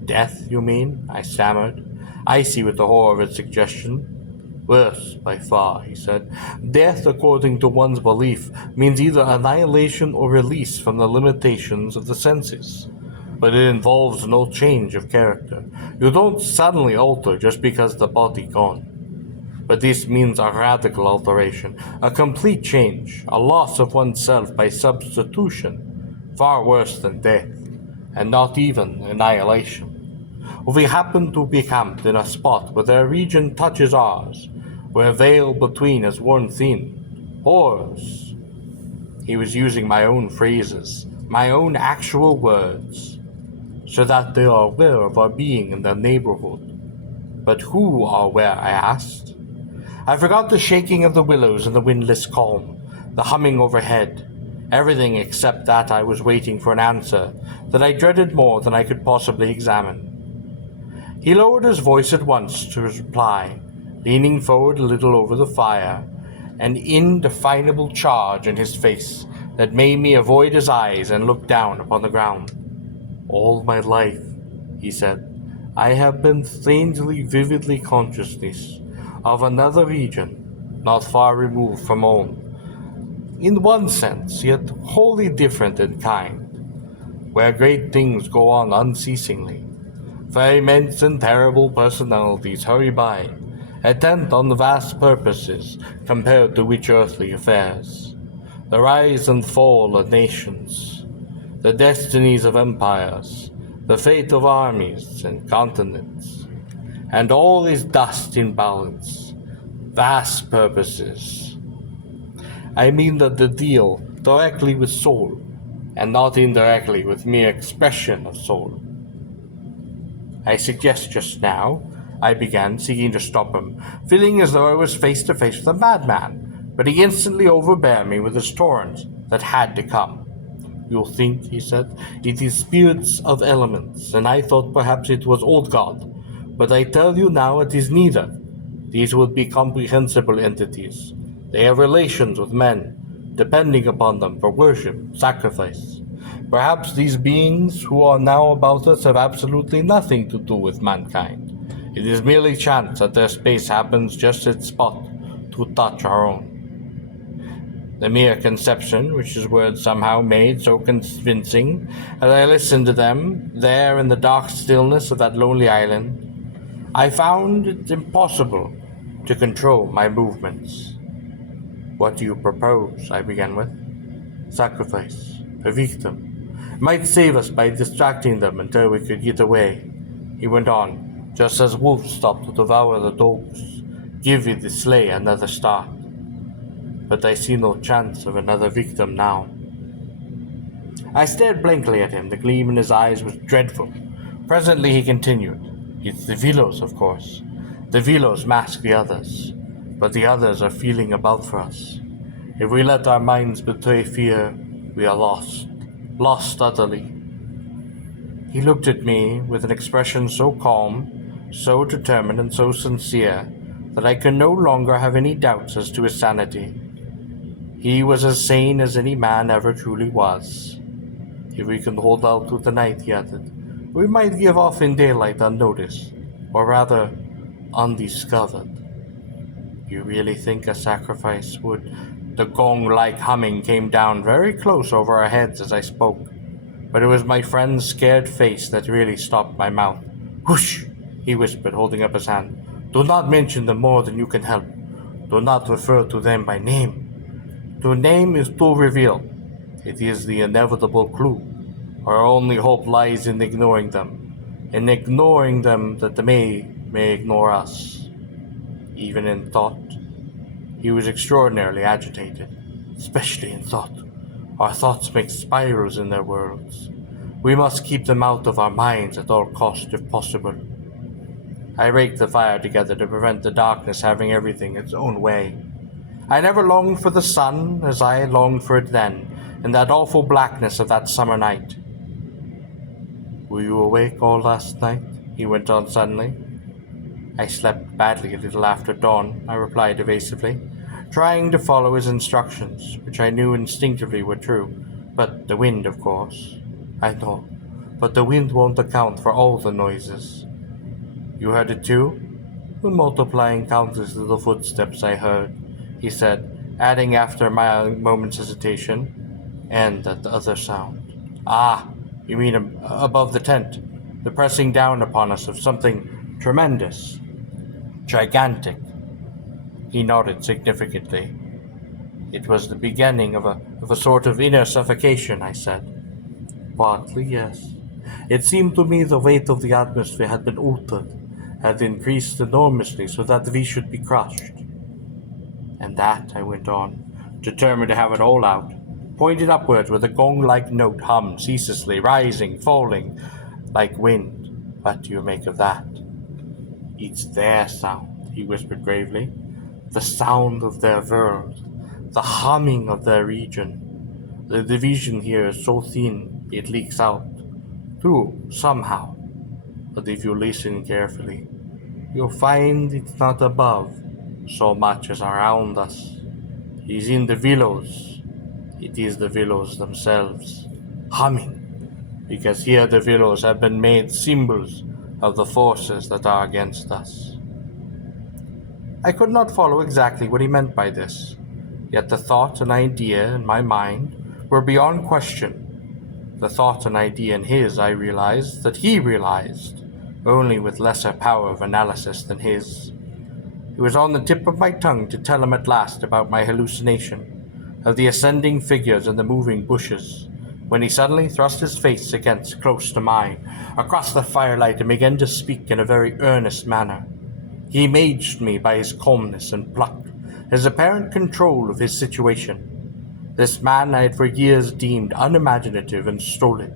"Death, you mean?" I stammered, icy with the horror of its suggestion. "Worse, by far," he said. "Death, according to one's belief, means either annihilation or release from the limitations of the senses. But it involves no change of character. You don't suddenly alter just because the body gone. But this means a radical alteration, a complete change, a loss of oneself by substitution, far worse than death, and not even annihilation. We happen to be camped in a spot where their region touches ours, where a veil between is worn thin. Horrors." He was using my own phrases, my own actual words. "So that they are aware of our being in their neighborhood." "But who are aware?" I asked. I forgot the shaking of the willows in the windless calm, the humming overhead, everything except that I was waiting for an answer that I dreaded more than I could possibly examine. He lowered his voice at once to his reply, leaning forward a little over the fire, an indefinable charge in his face that made me avoid his eyes and look down upon the ground. "All my life," he said, "I have been strangely vividly conscious of another region, not far removed from home, in one sense, yet wholly different in kind, where great things go on unceasingly. for immense and terrible personalities hurry by, intent on the vast purposes compared to which earthly affairs, the rise and fall of nations, the destinies of empires, the fate of armies and continents, and all is dust in balance, vast purposes. I mean that they deal directly with soul, and not indirectly with mere expression of soul. I suggest just now, I began, seeking to stop him, feeling as though I was face to face with a madman, but he instantly overbore me with his torrent that had to come. "You'll think," he said, "it is spirits of elements, and I thought perhaps it was old God, but I tell you now it is neither. These would be comprehensible entities. They have relations with men, depending upon them for worship, sacrifice. Perhaps these beings who are now about us have absolutely nothing to do with mankind. It is merely chance that their space happens just at spot to touch our own. The mere conception, which is word somehow made so convincing, as I listened to them, there in the dark stillness of that lonely island, I found it impossible to control my movements. "What do you propose?" I began with. "Sacrifice. A victim. Might save us by distracting them until we could get away," he went on, "just as wolves stop to devour the dogs. Give it the slay another start. But I see no chance of another victim now." I stared blankly at him. The gleam in his eyes was dreadful. Presently he continued, "It's the Willows, of course. The Willows mask the others, but the others are feeling about for us. If we let our minds betray fear, we are lost. Lost utterly." He looked at me with an expression so calm, so determined, and so sincere that I could no longer have any doubts as to his sanity. He was as sane as any man ever truly was. "If we can hold out through the night," he added, "we might give off in daylight unnoticed, or rather, undiscovered." "You really think a sacrifice would—" The gong-like humming came down very close over our heads as I spoke, but it was my friend's scared face that really stopped my mouth. "Whoosh!" he whispered, holding up his hand. "Do not mention them more than you can help. Do not refer to them by name. To name is to reveal. It is the inevitable clue. Our only hope lies in ignoring them that they may ignore us. Even in thought." He was extraordinarily agitated, especially in thought. Our thoughts make spirals in their worlds. We must keep them out of our minds at all cost if possible. I raked the fire together to prevent the darkness having everything its own way. I never longed for the sun as I longed for it then, in that awful blackness of that summer night. "Were you awake all last night?" he went on suddenly. "I slept badly a little after dawn," I replied evasively, trying to follow his instructions, which I knew instinctively were true. "But the wind, of course." "I know, but the wind won't account for all the noises." "You heard it too?" "The multiplying countless little footsteps I heard," he said, adding after my moment's hesitation, "and that other sound." "Ah, you mean above the tent, the pressing down upon us of something tremendous, gigantic." He nodded significantly. "It was the beginning of a sort of inner suffocation," I said. "Partly, yes. It seemed to me the weight of the atmosphere had been altered, had increased enormously so that we should be crushed." "And that," I went on, determined to have it all out, pointed upwards where the gong-like note hummed ceaselessly, rising, falling, like wind. "What do you make of that?" "It's their sound," he whispered gravely. "The sound of their world, the humming of their region. The division here is so thin it leaks out, too, somehow. But if you listen carefully, you'll find it's not above so much as around us. It is in the willows. It is the willows themselves, humming, because here the willows have been made symbols of the forces that are against us." I could not follow exactly what he meant by this, yet the thought and idea in my mind were beyond question. The thought and idea in his, I realized, that he realized, only with lesser power of analysis than his. It was on the tip of my tongue to tell him at last about my hallucination, of the ascending figures and the moving bushes, when he suddenly thrust his face against close to mine, across the firelight, and began to speak in a very earnest manner. He amazed me by his calmness and pluck, his apparent control of his situation. This man I had for years deemed unimaginative and stolid.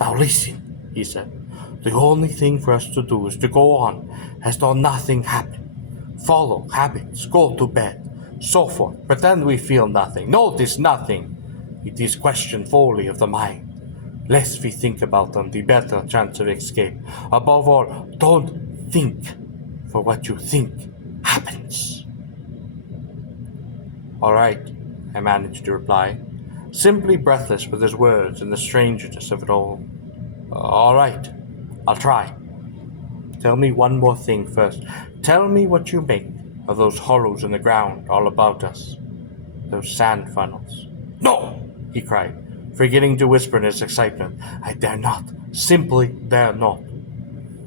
"Now listen," he said. "The only thing for us to do is to go on as though nothing happened. Follow habits, go to bed, so forth. Pretend we feel nothing, notice nothing. It is question folly of the mind. Less we think about them, the better chance of escape. Above all, don't think, for what you think happens." "All right," I managed to reply, simply breathless with his words and the strangeness of it all. "All right, I'll try. Tell me one more thing first. Tell me what you make of those hollows in the ground all about us, those sand funnels." "No!" he cried, forgetting to whisper in his excitement. "I dare not, simply dare not.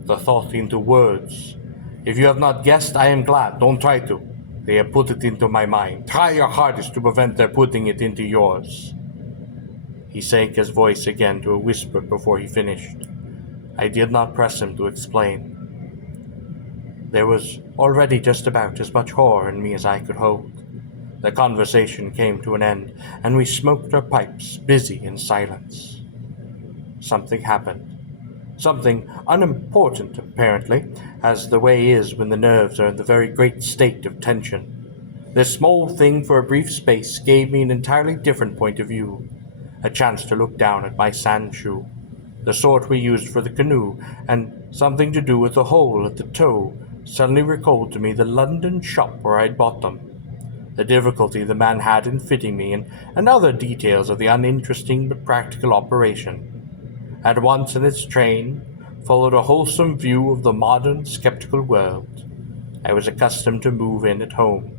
The thought into words. If you have not guessed, I am glad. Don't try to. They have put it into my mind. Try your hardest to prevent their putting it into yours." He sank his voice again to a whisper before he finished. I did not press him to explain. There was already just about as much horror in me as I could hold. The conversation came to an end, and we smoked our pipes, busy in silence. Something happened. Something unimportant, apparently, as the way is when the nerves are in the very great state of tension. This small thing for a brief space gave me an entirely different point of view, a chance to look down at my sand shoe, the sort we used for the canoe, and something to do with the hole at the toe suddenly recalled to me the London shop where I'd bought them, the difficulty the man had in fitting me, and other details of the uninteresting but practical operation. At once in its train followed a wholesome view of the modern, skeptical world I was accustomed to move in at home.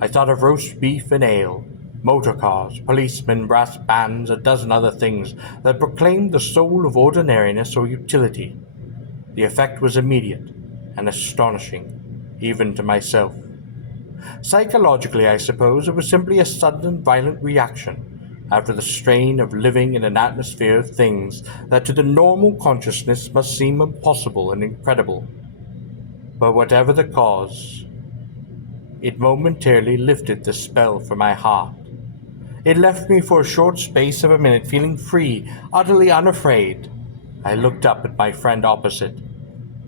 I thought of roast beef and ale, motor cars, policemen, brass bands, a dozen other things that proclaimed the soul of ordinariness or utility. The effect was immediate and astonishing, even to myself. Psychologically, I suppose, it was simply a sudden and violent reaction after the strain of living in an atmosphere of things that to the normal consciousness must seem impossible and incredible. But whatever the cause, it momentarily lifted the spell from my heart. It left me for a short space of a minute feeling free, utterly unafraid. I looked up at my friend opposite.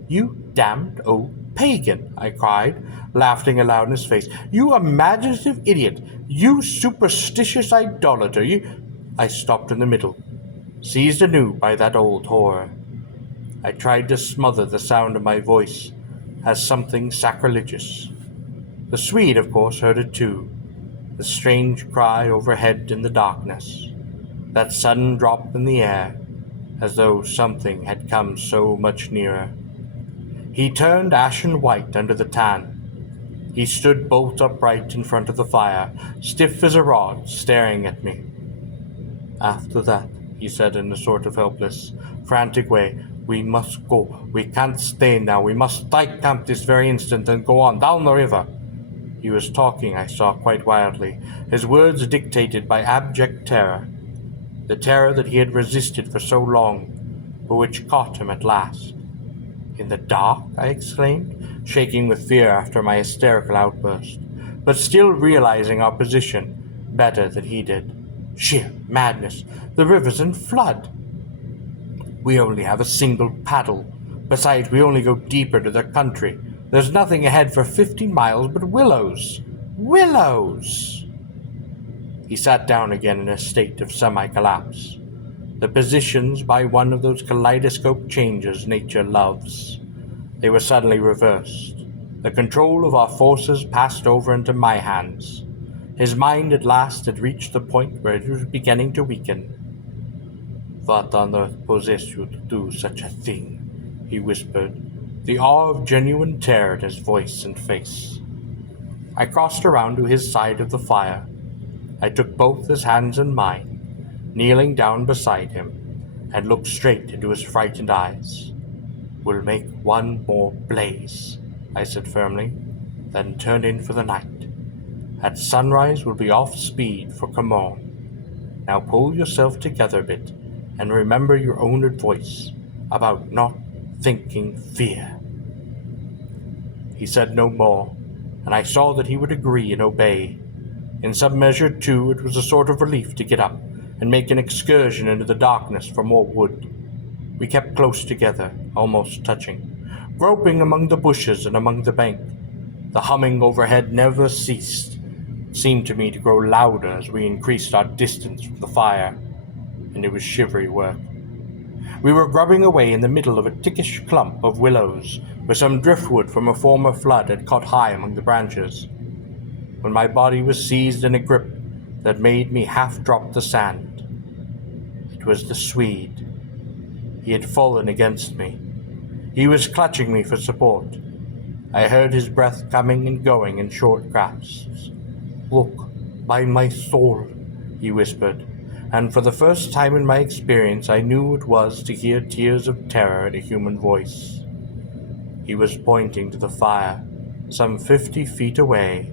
"You damned old pagan," I cried, laughing aloud in his face. "You imaginative idiot! You superstitious idolater! You—" I stopped in the middle, seized anew by that old horror. I tried to smother the sound of my voice as something sacrilegious. The Swede, of course, heard it too, the strange cry overhead in the darkness, that sudden drop in the air, as though something had come so much nearer. He turned ashen white under the tan. He stood bolt upright in front of the fire, stiff as a rod, staring at me. "After that," he said in a sort of helpless, frantic way, "we must go. We can't stay now. We must strike camp this very instant and go on, down the river." He was talking, I saw, quite wildly, his words dictated by abject terror, the terror that he had resisted for so long, but which caught him at last. "In the dark?" I exclaimed, shaking with fear after my hysterical outburst, but still realizing our position better than he did. "Sheer madness! The river's in flood. We only have a single paddle. Besides, we only go deeper to their country. There's nothing ahead for 50 miles but Willows. Willows!" He sat down again in a state of semi-collapse, the positions by one of those kaleidoscope changes nature loves. They were suddenly reversed. The control of our forces passed over into my hands. His mind at last had reached the point where it was beginning to weaken. "What on earth possessed you to do such a thing?" he whispered, the awe of genuine terror in his voice and face. I crossed around to his side of the fire. I took both his hands in mine, kneeling down beside him, and looked straight into his frightened eyes. "We'll make one more blaze," I said firmly, "then turn in for the night. At sunrise we'll be off speed for Camon. Now pull yourself together a bit, and remember your own voice about not thinking fear." He said no more, and I saw that he would agree and obey. In some measure, too, it was a sort of relief to get up and make an excursion into the darkness for more wood. We kept close together, almost touching, groping among the bushes and among the bank. The humming overhead never ceased. It seemed to me to grow louder as we increased our distance from the fire, and it was shivery work. We were grubbing away in the middle of a thickish clump of willows, where some driftwood from a former flood had caught high among the branches, when my body was seized in a grip that made me half drop the sand. It was the Swede. He had fallen against me. He was clutching me for support. I heard his breath coming and going in short gasps. "Look, by my soul," he whispered, and for the first time in my experience I knew it was to hear tears of terror in a human voice. He was pointing to the fire, some 50 feet away.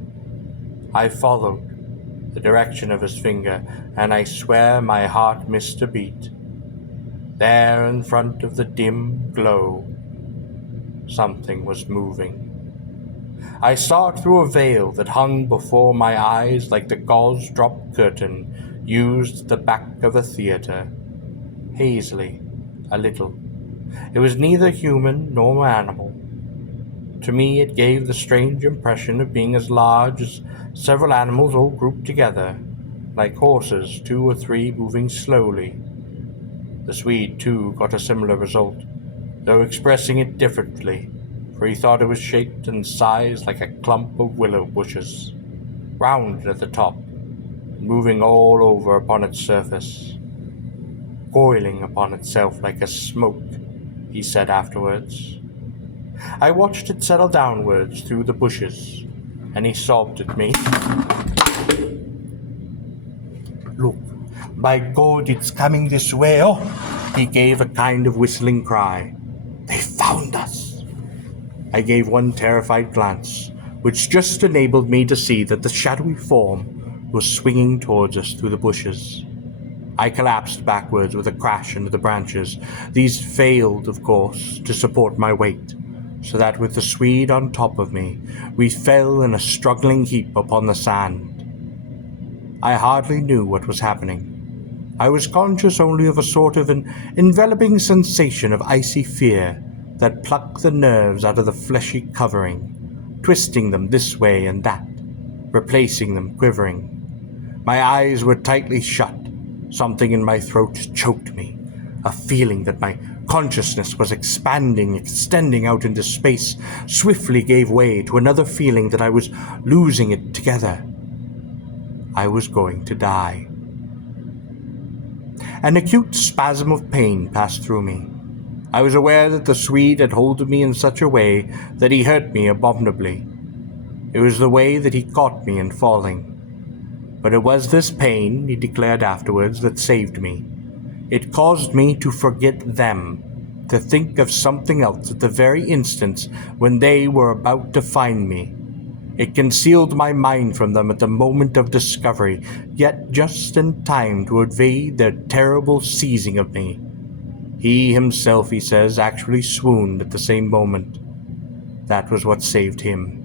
I followed the direction of his finger, and I swear my heart missed a beat. There in front of the dim glow, something was moving. I saw it through a veil that hung before my eyes like the gauze drop curtain used at the back of a theater. Hazily, a little. It was neither human nor animal. To me it gave the strange impression of being as large as several animals all grouped together, like horses, 2 or 3 moving slowly. The Swede, too, got a similar result, though expressing it differently, for he thought it was shaped and sized like a clump of willow bushes, rounded at the top, moving all over upon its surface, coiling upon itself like a smoke, he said afterwards. I watched it settle downwards through the bushes, and he sobbed at me. "Look, by God, it's coming this way." Oh, he gave a kind of whistling cry. "They found us." I gave one terrified glance, which just enabled me to see that the shadowy form was swinging towards us through the bushes. I collapsed backwards with a crash into the branches. These failed, of course, to support my weight, so that with the Swede on top of me, we fell in a struggling heap upon the sand. I hardly knew what was happening. I was conscious only of a sort of an enveloping sensation of icy fear that plucked the nerves out of the fleshy covering, twisting them this way and that, replacing them quivering. My eyes were tightly shut. Something in my throat choked me. A feeling that my consciousness was expanding, extending out into space, swiftly gave way to another feeling that I was losing it together. I was going to die. An acute spasm of pain passed through me. I was aware that the Swede had holded me in such a way that he hurt me abominably. It was the way that he caught me in falling. But it was this pain, he declared afterwards, that saved me. It caused me to forget them, to think of something else at the very instant when they were about to find me. It concealed my mind from them at the moment of discovery, yet just in time to evade their terrible seizing of me. He himself, he says, actually swooned at the same moment. That was what saved him.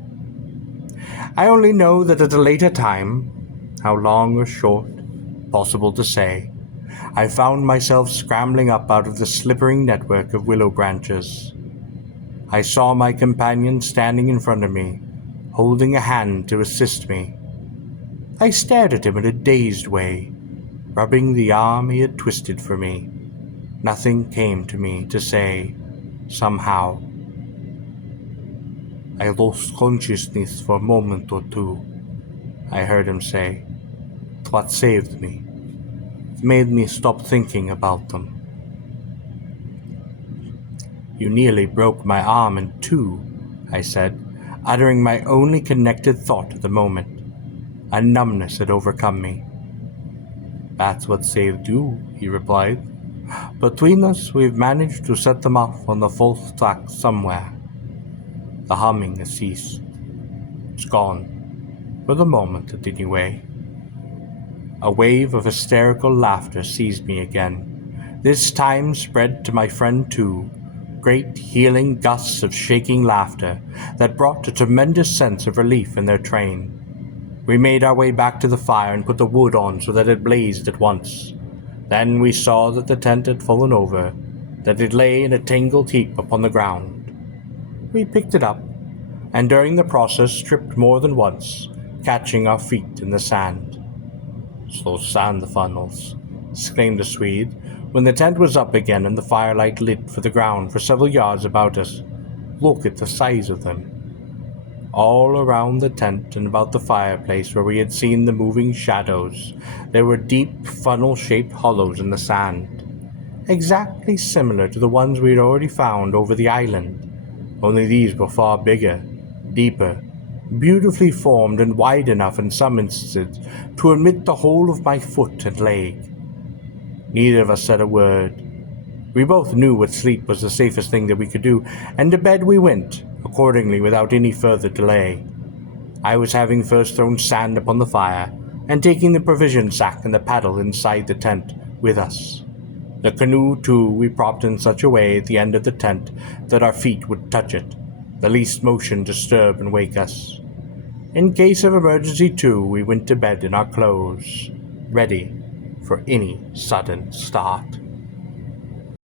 I only know that at a later time, how long or short, possible to say, I found myself scrambling up out of the slippery network of willow branches. I saw my companion standing in front of me, holding a hand to assist me. I stared at him in a dazed way, rubbing the arm he had twisted for me. Nothing came to me to say, somehow. I lost consciousness for a moment or two, I heard him say. It's what saved me. It made me stop thinking about them. You nearly broke my arm in two, I said, uttering my only connected thought at the moment. A numbness had overcome me. That's what saved you, he replied. Between us, we've managed to set them off on the false track somewhere. The humming has ceased. It's gone, for the moment at any way. A wave of hysterical laughter seized me again, this time spread to my friend too, great healing gusts of shaking laughter that brought a tremendous sense of relief in their train. We made our way back to the fire and put the wood on so that it blazed at once. Then we saw that the tent had fallen over, that it lay in a tangled heap upon the ground. We picked it up, and during the process tripped more than once, catching our feet in the sand. "It's those sand funnels," exclaimed the Swede, when the tent was up again and the firelight lit for the ground for several yards about us. "Look at the size of them." All around the tent and about the fireplace where we had seen the moving shadows, there were deep funnel-shaped hollows in the sand, exactly similar to the ones we had already found over the island, only these were far bigger, deeper, beautifully formed and wide enough in some instances to admit the whole of my foot and leg. Neither of us said a word. We both knew what sleep was the safest thing that we could do, and to bed we went, accordingly without any further delay. I was having first thrown sand upon the fire, and taking the provision sack and the paddle inside the tent with us. The canoe, too, we propped in such a way at the end of the tent that our feet would touch it, the least motion disturb and wake us. In case of emergency, too, we went to bed in our clothes, ready for any sudden start.